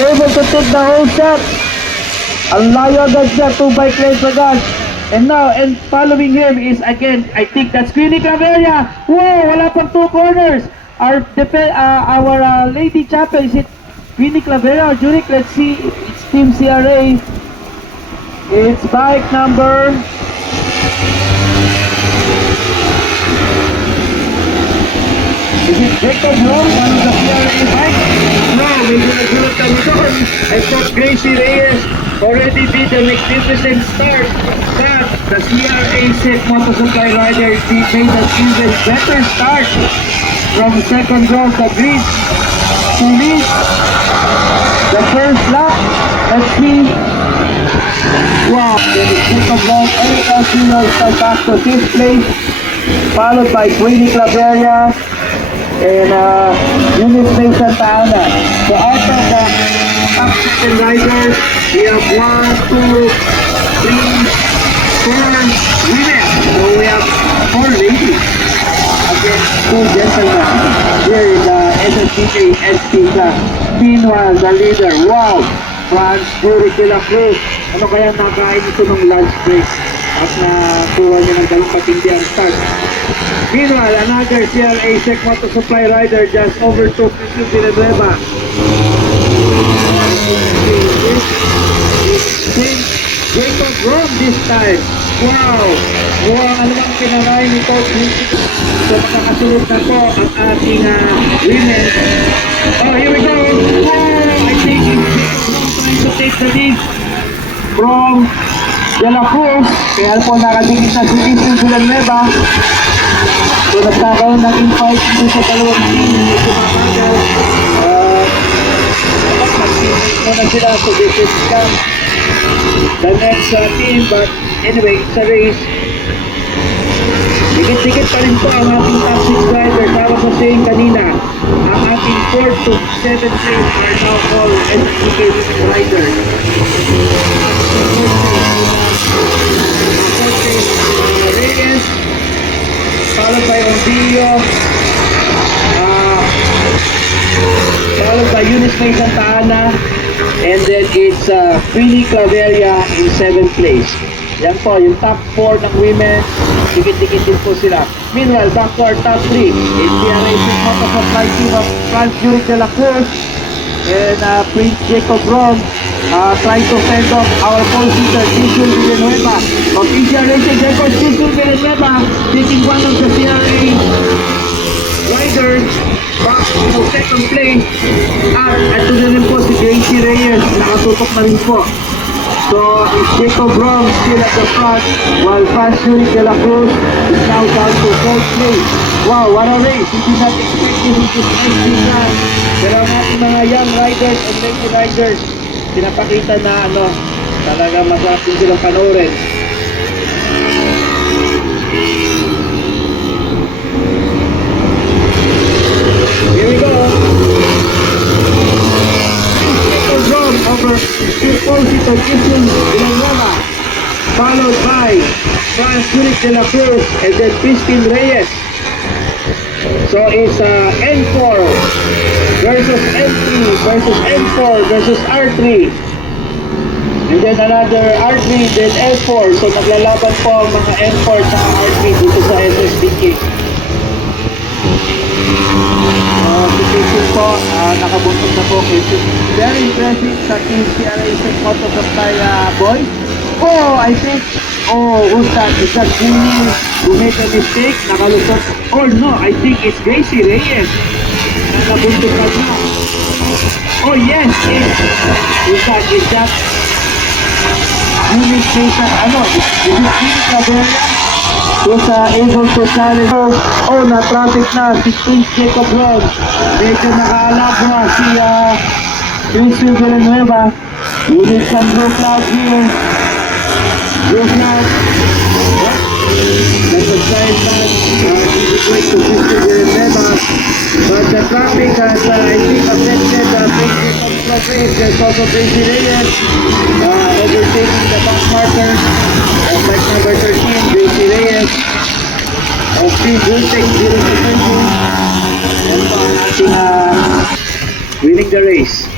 able to take the whole shot. Ang layo agad siya, 2 bike lengths agad. And now, and following him is again, I think that's Queenie Claveria. Wow, wala pang 2 corners. Our Lady Chapel, is it Queenie Claveria or Juric? Let's see, it's Team CRA. It's bike number... Is it Jacob Long, one of the CRA bike? No, medyo nagulat kami doon. I thought Gracie Reyes already did a magnificent start, but the CRA Sec Motor Supply Rider made an even better start from second row of the grid to lead the first lap. Let's see. Wow, then it's Jacob Long, Eric Alcino start back to 5th place, followed by Queenie Claveria and Eunice May Santa Ana. So out of the top 7 riders, we have 1, 2, 3, 4 women. So we have 4 ladies against 2 gentlemen here in the SSPK SP class. Meanwhile, the leader, wow, Franz Juric de la Cruz. Ano kaya nakain ito ng lunch break at nakuha niya ng dalawang patindi ang start. Meanwhile, another CRA Sec Motor Supply rider just overtook Villanueva. Jacob Rom this time. Wow! Mukhang ano bang pinarahin nito. So makakasunod na po ang ating women. Oh, here we go! Wow! I think he's trying to take the lead from De La Cruz. Kaya po nakadikit na si Vincent Villanueva. So nagkakaroon ng infight dito sa dalawang team. Medyo mabagal. Mag-team na sila. So this is the next team. But anyway, it's a race. Dikit-dikit pa rin po ang ating top 6 riders. Tama ko saying kanina, ang ating 4th to 7th place are now all SPK riders. Reyes, followed by Ondillo, followed by Eunice May Santa Ana, and then it's Queenie Claveria in 7th place. Yan po, yung top 4 ng women, dikit-dikit din po sila. Meanwhile, back to our top 3, it's the Racing Motor Supply team of Franz Juric de la Cruz and Prince Jacob Rom trying to fend off our pole-seater, Cecil Villanueva. Of ECR Racing, there goes Cecil Villanueva, taking one of the CRA riders back to 2nd place. At ito na rin po si Gracie Reyes, nakatutok na rin po. So, it's Jacob Rom still at the front, while Franz Juric de la Cruz is now down to 4th place. Wow, what a race! We did not expect this in this race. Pero ang ating mga young riders and lady riders, pinapakita na talaga masarap din silang panoorin. Here we go. Jacob Rom over pole-seater Cecil Villanueva, followed by Franz Juric de la Cruz and then Christine Reyes. So it's N4 versus N3 versus N4 versus R3, and then another R3 then N4. So naglalaban po ang mga N4 at R3 dito sa SSPK. Situation po, nakabuntog na po kayo. Very impressive sa Team CRA Sec Motor Supply boys. Oh, I think, who's that? Is that Queenie who made a mistake? Nakalusot. Oh no, I think it's Gracie Reyes. Nakabuntog na siya. Oh yes, is that Eunice May Santa Ana? Is it Queenie Claveria? Was able to challenge. Oh, na-traffic na si Prince Jacob Rom. Medyo nakaalap na si Cecil Villanueva. Unit some blue cloud here. Blue cloud. That's a side man. Great to Cecil Villanueva. But the traffic has, I think, affected Prince Jacob Rom. There's also Gracie Reyes overtaking the back marker of bike number 13, Gracie Reyes. Of Team Zultek 0 to 20. And po ang ating winning the race.